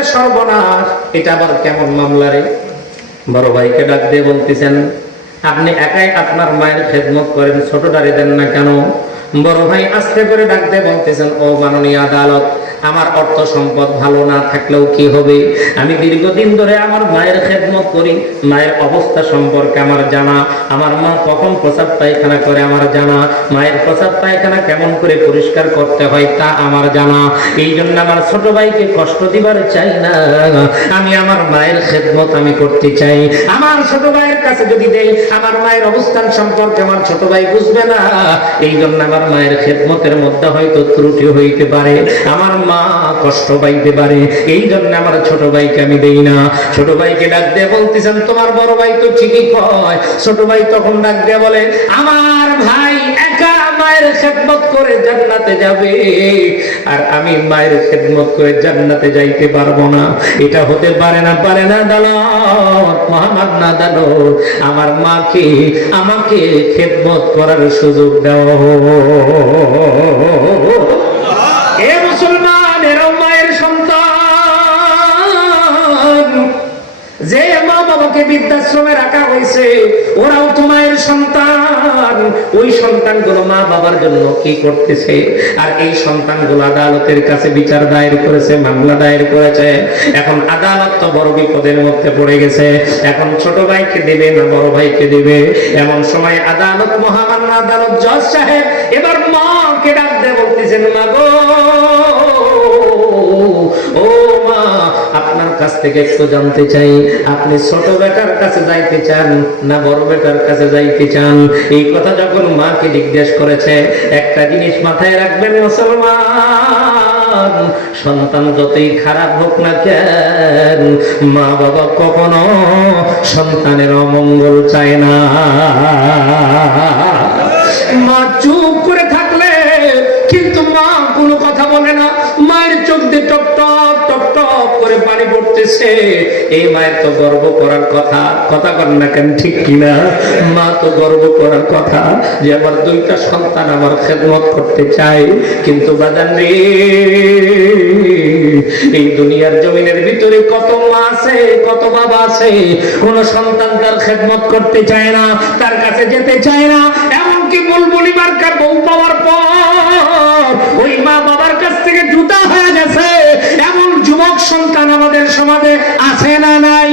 রে সর্বনাশ, এটা আবার কেমন মামলা রে? বড় ভাইকে ডাক দিয়ে বলতেছেন, আপনি একাই আপনার মায়ের খেদমত করেন, ছোটটারে দেন না কেন? বড় ভাই আস্তে করে ডাক দিয়ে বলতেছেন, ও মাননীয় আদালত, আমার অর্থ সম্পদ ভালো না থাকলেও কি হবে, আমি দীর্ঘদিন ধরে আমার মায়ের খেদমত করি, মায়ের অবস্থা সম্পর্কে আমার জানা, আমার মা কখন প্রসাব পায়খানা করে আমার জানা, মায়ের প্রসাব পায়খানা কেমন করে পরিষ্কার করতে হয় তা আমার জানা। এই জন্য আমার ছোট ভাইকে কষ্ট দিবার চাই না, আমি আমার মায়ের খেদমত আমি করতে চাই। আমার ছোট ভাইয়ের কাছে যদি দেই, আমার মায়ের অবস্থান সম্পর্কে আমার ছোট ভাই বুঝবে না, এই জন্য আমার মায়ের খেদমতের মধ্যে হয়তো ত্রুটি হইতে পারে, আমার মা কষ্ট পাইতে পারে, এই জন্য আমার ছোট ভাইকে আমি দেই না। ছোট ভাইকে ডাক দিয়ে বলতেছেন, তোমার বড় ভাই তো ঠিকই কয়। ছোট ভাই তখন ডাক দিয়ে বলে, আমার ভাই একা মায়ের খেদমত করে জান্নাতে যাবে, আর আমি মায়ের খেদমত করে জান্নাতে যাইতে পারবো না, এটা হতে পারে না, পারে না। আদালত, মোহাম্মদ না আদালত, আমার মাকে আমাকে খেদমত করার সুযোগ দাও। এ মুসলমান, এরাও মায়ের সন্তান। যে মা বাবাকে বৃদ্ধাশ্রমে রাখা হয়েছে, ওরাও তো মায়ের সন্তান। ওই সন্তানগুলো মা বাবার জন্য কি করতেছে, আর এই সন্তানগুলো আদালতের কাছে বিচার দায়ের করেছে, মামলা দায়ের করেছে। এখন আদালত তো বড় বিপদের মধ্যে পড়ে গেছে, এখন ছোট ভাইকে দিবে না বড় ভাইকে দিবে। এমন সময় আদালত, মহামান্য আদালত, জজ সাহেব এবার মাকে ডাক দিয়ে বলতেছেন, মা গো, ও মা, আপনার কাছ থেকে একটু জানতে চাই, আপনি ছোট বেটার কাছে যাইতে চান না বড় বেটার কাছে যাইতে চান? এই কথা যখন মাকে জিজ্ঞেস করেছে, একটা জিনিস মাথায় রাখবেন মুসলমান, সন্তান যতই খারাপ হোক না কেন, মা বাবা কখনো সন্তানের অমঙ্গল চায় না। মা চুপ করে থাকলে কিন্তু মা কোনো কথা বলে না, মায়ের চোখ দিয়ে টপ টপ টপ টপ করে পানি পড়তেছে। এই মায়ের তো গর্ব করার কথা, কথা বলেন না কেন, ঠিক কিনা? মা তো গর্ব করার কথা যে আমার দুইটা সন্তান আমার খেদমত করতে চায়। কিন্তু বাজান রে, এই দুনিয়ার জমিনের ভিতরে কত মা আছে, কত বাবা আছে, কোন সন্তান তার খেদমত করতে চায় না, তার কাছে যেতে চায় না। এমনকি বুলবুলি মার্কা বউ পাওয়ার পর ওই মা বাবার কাছ থেকে জুতা হয়ে গেছে এমন যুবক সন্তান আমাদের সমাজে আছে না নাই?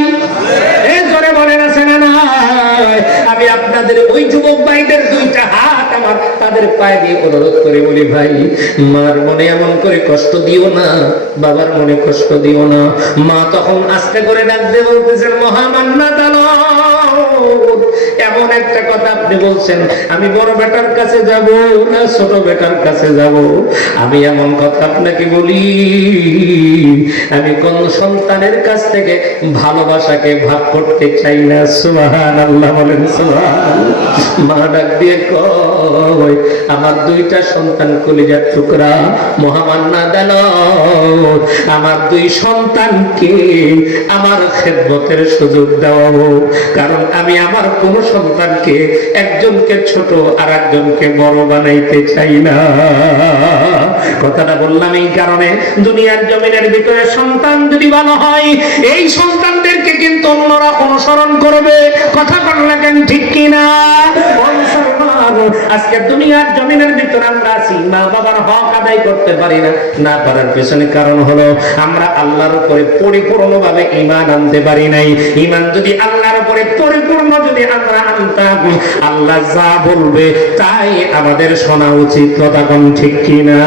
এই জোরে বলেন, আছে না নাই? আমি আপনাদের ওই যুবক ভাইদের দুইটা হাত আমার তাদের পায়ে দিয়ে অনুরোধ করে বলি, ভাই, মার মনে এমন করে কষ্ট দিও না, বাবার মনে কষ্ট দিও না। মা তখন আস্তে করে ডাক দিয়ে বলতেছেন, মহামান্য আদালত, এমন একটা কথা আপনি বলছেন, আমি বড় বেটার কাছে যাব না ছোট বেটার কাছে যাব? আমি এমন কথা আপনাকে বলি, আমি কোন সন্তানের কাছ থেকে ভালোবাসাকে ভাগ করতে চাই না। সুবহানাল্লাহ, বলেন সুবহানাল্লাহ। মা ডাক দিয়ে কয়, আমার দুইটা সন্তান কলিজার টুকরা, মহামান্য আদালত, আমার দুই সন্তানকে আমার খেদমতের সুযোগ দেওয়া হোক, কারণ আমি আমার কোন সন্তানকে একজনকে ছোট আর একজনকে বড় বানাইতে চাই না। কথাটা বললাম এই কারণে, দুনিয়ার জমিনের ভিতরে সন্তান যদি ভালো হয়, এই সন্তানদেরকে কিন্তু অন্যরা অনুসরণ করবে। কথা বললে কেন, ঠিক কিনা? আজকে দুনিয়ার জমিনের ভিতরে আমরা আছি, মা বাবার হক আদায় করতে পারি না। না পারার পেছনে কারণ হলো আমরা আল্লাহর উপরে পরিপূর্ণভাবে ঈমান আনতে পারি নাই। ঈমান যদি আল্লাহর উপরে পরিপূর্ণ যদি আমরা আনতাম, আল্লাহ যা বলবে তাই আমাদের শোনা উচিত। কথা কোন, ঠিক কিনা?